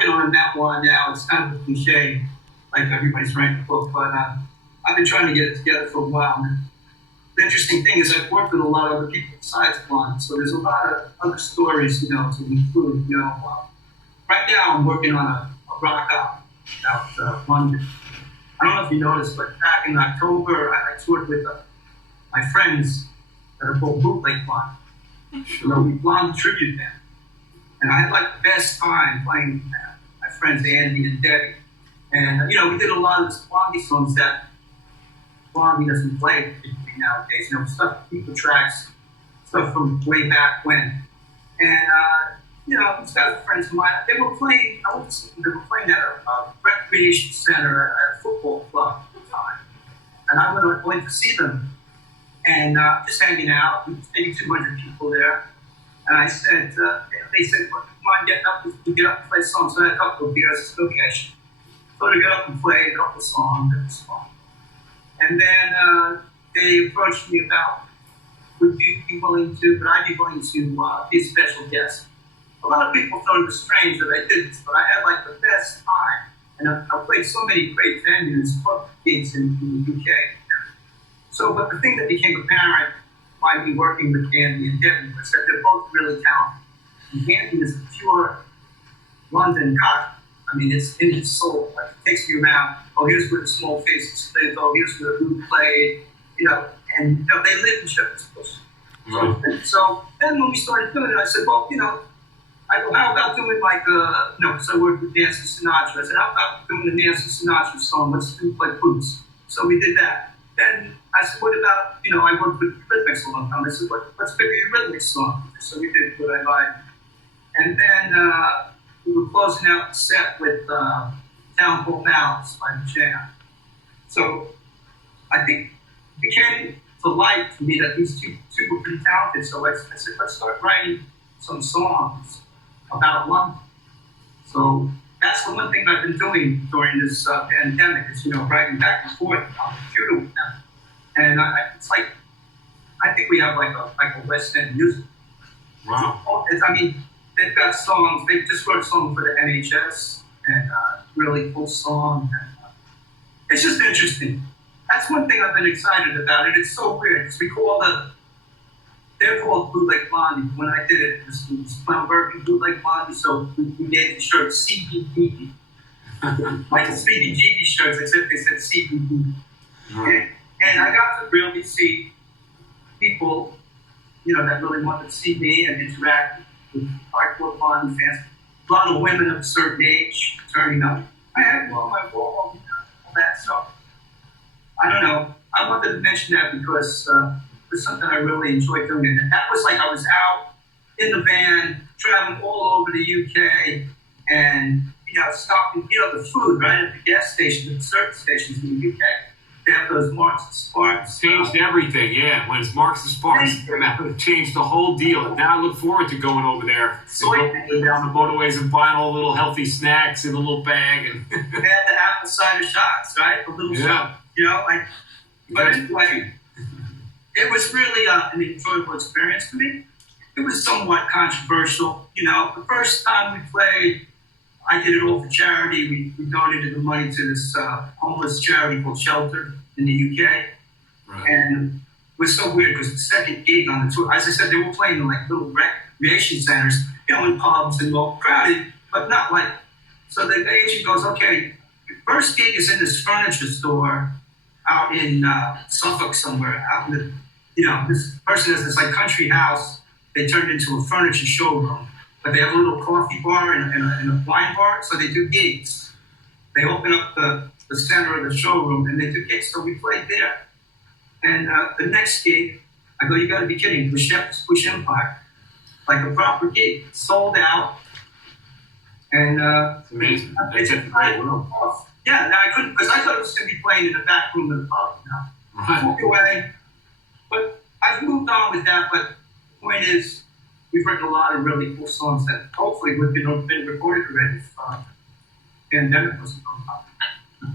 working on a memoir now. It's kind of a cliche, like everybody's writing a book, but I've been trying to get it together for a while. And the interesting thing is I've worked with a lot of other people besides Blonde, so there's a lot of other stories, to include. Right now I'm working on a rock album about London. I don't know if you noticed, but back in October, I toured with my friends that are called Bootleg Blonde. We Blonde tribute band. And I had like the best time playing with my friends Andy and Debbie. And we did a lot of the Blondie songs that Blondie doesn't play particularly nowadays. Stuff, people tracks, stuff from way back when. And these guys are friends of mine. They were playing. I went to see them. They were playing at a recreation center at a football club at the time. And I went to see them, and just hanging out. Maybe 200 people there. And I said, they said, well, come on, get up and play songs. So I had a couple of beers. I said, okay. So I get up and play a couple of songs. It was fun. And then they approached me about, would you be willing to, but I'd be willing to be a special guest. A lot of people thought it was strange that I did this, but I had like the best time. And I played so many great venues, club gigs in the UK. So, but the thing that became apparent by me working with Andy and Debbie was that they're both really talented. And Andy is a pure London cock. I mean, it's in his soul. Like, it takes me around. Oh, here's where the Small Faces lived. Oh, here's where Luke played. And they live in Shepherd's Bush. So then when we started doing it, I said, well, how about doing like, so I worked with Nancy Sinatra. I said, how about doing the Nancy Sinatra song? Let's do like Boots. So we did that. Then I said, what about, I worked with Rhythmics a long time. I said, let's pick a Rhythmics song. So we did What I Like. And then we were closing out the set with Town Called Malice by the Jam. So I think it became to light to me that these two were pretty talented. So I said, let's start writing some songs about London. So that's the one thing I've been doing during this pandemic is, writing back and forth on the computer with them. And it's like, I think we have like a West End music. Wow. They've got songs. They just wrote a song for the NHS, and really cool song. And, it's just interesting. That's one thing I've been excited about. And it's so weird because they're called Bootleg Blondie. When I did it, it was Clem, Burke, and Bootleg Blondie. So we made the shirt CBGB. Like the CBGB shirts, except they said CBGB. And I got to really see people, that really wanted to see me and interact with hardcore Blondie fans. A lot of women of a certain age turning up. I had on my wall, all that stuff. I don't know. I wanted to mention that because it's something I really enjoyed doing. And that was like I was out in the van, traveling all over the UK, and stopping, the food right at the gas stations, at the service stations in the UK. They have those Marks and Sparks. Changed everything, yeah. When it's Marks and Sparks, it changed the whole deal. Now I look forward to going over there. Going down the motorways and buying all the little healthy snacks in a little bag. And they had the apple cider shots, right? The little shot. But anyway, it was really an enjoyable experience for me. It was somewhat controversial. The first time we played, I did it all for charity. We donated the money to this homeless charity called Shelter in the UK. Right. And it was so weird because the second gig on the tour, as I said, they were playing in like little recreation centers, in pubs and all crowded, but not like, so the agent goes, okay, the first gig is in this furniture store out in Suffolk somewhere, out in the, this person has this like country house they turned into a furniture showroom. But they have a little coffee bar and a wine bar, so they do gigs. They open up the center of the showroom and they do gigs, so we played there. And the next gig, I go, you gotta be kidding, it was Shepherd's Bush Empire, like a proper gig, sold out. And it's amazing. That's a great room. Yeah, now I couldn't, because I thought it was gonna be playing in the back room of the pub, Right. Walk away. But I've moved on with that, but the point is, we've written a lot of really cool songs that hopefully would have been recorded already if the pandemic wasn't going on.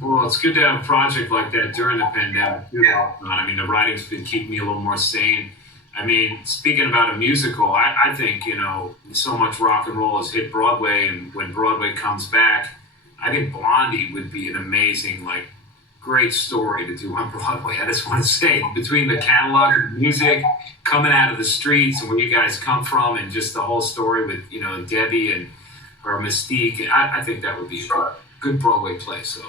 Well, it's good to have a project like that during the pandemic. Yeah. The writing's been keeping me a little more sane. I mean, speaking about a musical, I think, you know, so much rock and roll has hit Broadway, and when Broadway comes back, I think Blondie would be an amazing, like, great story to do on Broadway. I just want to say, between the catalog of music coming out of the streets and where you guys come from, and just the whole story with, you know, Debbie and her mystique, I think that would be a good Broadway play. So.